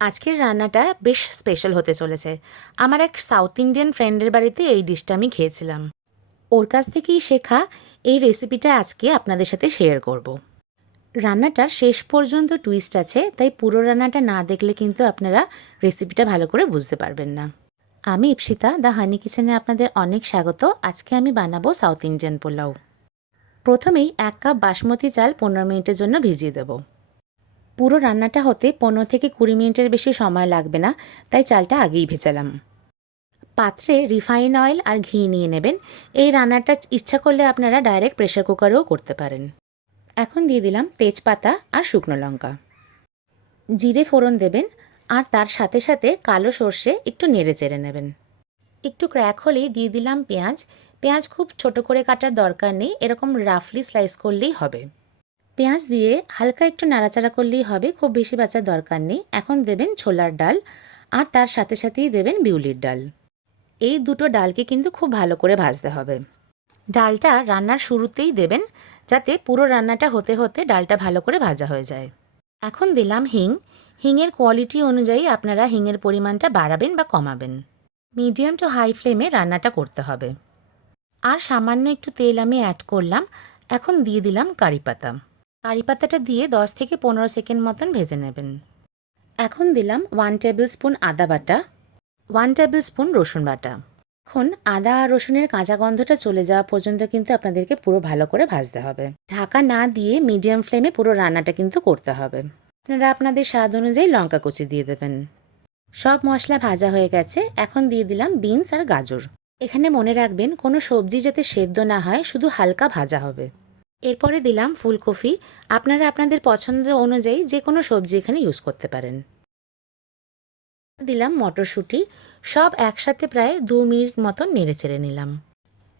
আজকের রান্নাটা বেশ স্পেশাল হতে চলেছে। আমার এক সাউথ ইন্ডিয়ান ফ্রেন্ডের বাড়িতে এই ডিশটা আমি খেয়েছিলাম। ওর কাছ থেকেই শেখা এই রেসিপিটা আজকে আপনাদের সাথে শেয়ার করব। রান্নাটার শেষ পর্যন্ত টুইস্ট আছে, তাই পুরো রান্নাটা না দেখলে কিন্তু আপনারা রেসিপিটা ভালো করে বুঝতে পারবেন না। আমি ইপসিতা, দ্য হানি কিচেনে আপনাদের অনেক স্বাগত। আজকে আমি বানাবো সাউথ ইন্ডিয়ান পোলাও। প্রথমেই 1 কাপ বাসমতি চাল 15 মিনিটের জন্য ভিজিয়ে দেবো। পুরো রান্নাটা হতে 15 থেকে 20 মিনিটের বেশি সময় লাগবে না, তাই চালটা আগেই ভেজালাম। পাত্রে রিফাইন অয়েল আর ঘি নিয়ে নেবেন। এই রান্নাটা ইচ্ছা করলে আপনারা ডাইরেক্ট প্রেশার কুকারেও করতে পারেন। এখন দিয়ে দিলাম তেজপাতা আর শুকনো লঙ্কা। জিরে ফোড়ন দেবেন আর তার সাথে সাথে কালো সর্ষে একটু নেড়ে চেড়ে নেবেন। একটু ক্র্যাক হলেই দিয়ে দিলাম পেঁয়াজ। পেঁয়াজ খুব ছোট করে কাটার দরকার নেই, এরকম রাফলি স্লাইস করলেই হবে। পেঁয়াজ দিয়ে হালকা একটু নাড়াচাড়া করলেই হবে, খুব বেশি বাঁচার দরকার নেই। এখন দেবেন ছোলার ডাল আর তার সাথে সাথেই দেবেন বিউলির ডাল। এই দুটো ডালকে কিন্তু খুব ভালো করে ভাজতে হবে। ডালটা রান্নার শুরুতেই দেবেন, যাতে পুরো রান্নাটা হতে হতে ডালটা ভালো করে ভাজা হয়ে যায়। এখন দিলাম হিং। হিংয়ের কোয়ালিটি অনুযায়ী আপনারা হিংয়ের পরিমাণটা বাড়াবেন বা কমাবেন। মিডিয়াম টু হাই ফ্লেমে রান্নাটা করতে হবে। আর সামান্য একটু তেল আমি অ্যাড করলাম। এখন দিয়ে দিলাম কারি পাতা। কারি পাতাটা দিয়ে 10 থেকে 15 সেকেন্ড মতন ভেজে নেবেন। এখন দিলাম 1 টেবিল স্পুন আদা বাটা, 1 টেবিল স্পুন রসুন বাটা। এখন আদা আর রসুনের কাঁচা গন্ধটা চলে যাওয়া পর্যন্ত কিন্তু আপনাদেরকে পুরো ভালো করে ভাজতে হবে। ঢাকা না দিয়ে মিডিয়াম ফ্লেমে পুরো রান্নাটা কিন্তু করতে হবে। আপনারা আপনাদের স্বাদ অনুযায়ী লঙ্কা কুচি দিয়ে দেবেন। সব মশলা ভাজা হয়ে গেছে। এখন দিয়ে দিলাম বিনস আর গাজর। এখানে মনে রাখবেন কোনো সবজি যাতে সেদ্ধ না হয়, শুধু হালকা ভাজা হবে। এরপরে দিলাম ফুলকপি। আপনারা আপনাদের পছন্দ অনুযায়ী যে কোনো সবজি এখানে ইউজ করতে পারেন। দিলাম মটরশুঁটি। সব একসাথে প্রায় 2 মিনিট মতন নেড়ে চেড়ে নিলাম।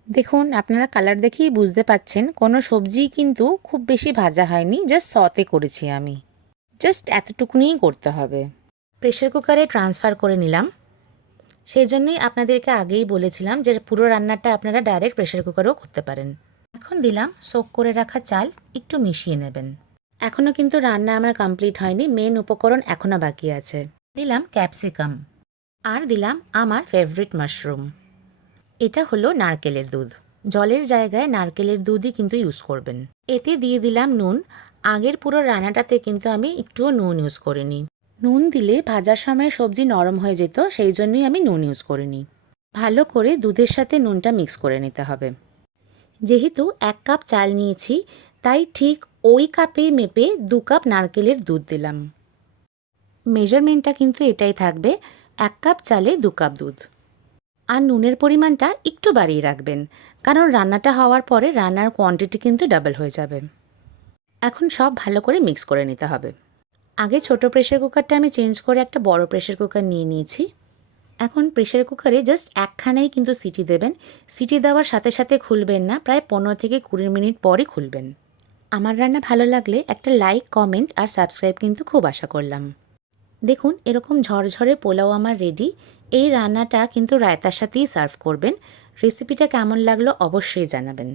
দেখুন, আপনারা কালার দেখেই বুঝতে পাচ্ছেন কোনো সবজি কিন্তু খুব বেশি ভাজা হয়নি, জাস্ট সতে করেছি আমি। জাস্ট এতটুকুনিই করতে হবে। প্রেশার কুকারে ট্রান্সফার করে নিলাম। সেই জন্যই আপনাদেরকে আগেই বলেছিলাম যে পুরো রান্নাটা আপনারা ডাইরেক্ট প্রেশার কুকারেও করতে পারেন। এখন দিলাম সোক করে রাখা চাল, একটু মিশিয়ে নেবেন। এখনও কিন্তু রান্না আমার কমপ্লিট হয়নি, মেন উপকরণ এখনও বাকি আছে। দিলাম ক্যাপসিকাম আর দিলাম আমার ফেভারিট মাশরুম। এটা হলো নারকেলের দুধ। জলের জায়গায় নারকেলের দুধই কিন্তু ইউজ করবেন। এতে দিয়ে দিলাম নুন। আগের পুরো রান্নাটাতে কিন্তু আমি একটুও নুন ইউজ করিনি। নুন দিলে ভাজার সময় সবজি নরম হয়ে যেত, সেই জন্যই আমি নুন ইউজ করিনি। ভালো করে দুধের সাথে নুনটা মিক্স করে নিতে হবে। যেহেতু 1 কাপ চাল নিয়েছি, তাই ঠিক ওই কাপে মেপে 2 কাপ নারকেলের দুধ দিলাম। মেজারমেন্টটা কিন্তু এটাই থাকবে, 1 কাপ চালে 2 কাপ দুধ। আর নুনের পরিমাণটা একটু বাড়িয়ে রাখবেন, কারণ রান্নাটা হওয়ার পরে রান্নার কোয়ান্টিটি কিন্তু ডাবল হয়ে যাবে। এখন সব ভালো করে মিক্স করে নিতে হবে। আগে ছোট প্রেশার কুকারটা আমি চেঞ্জ করে একটা বড় প্রেশার কুকার নিয়ে নিয়েছি। এখন প্রেশার কুকারে জাস্ট একখানেই কিন্তু সিটি দেবেন। সিটি দেওয়ার সাথে সাথে খুলবেন না, প্রায় 15 থেকে 20 মিনিট পরই খুলবেন। আমার রান্না ভালো লাগলে একটা লাইক, কমেন্ট আর সাবস্ক্রাইব কিন্তু খুব আশা করলাম। দেখুন, এরকম ঝরঝরে পোলাও আমার রেডি। এই রান্নাটা কিন্তু রায়তার সাথেই সার্ভ করবেন। রেসিপিটা কেমন লাগলো অবশ্যই জানাবেন।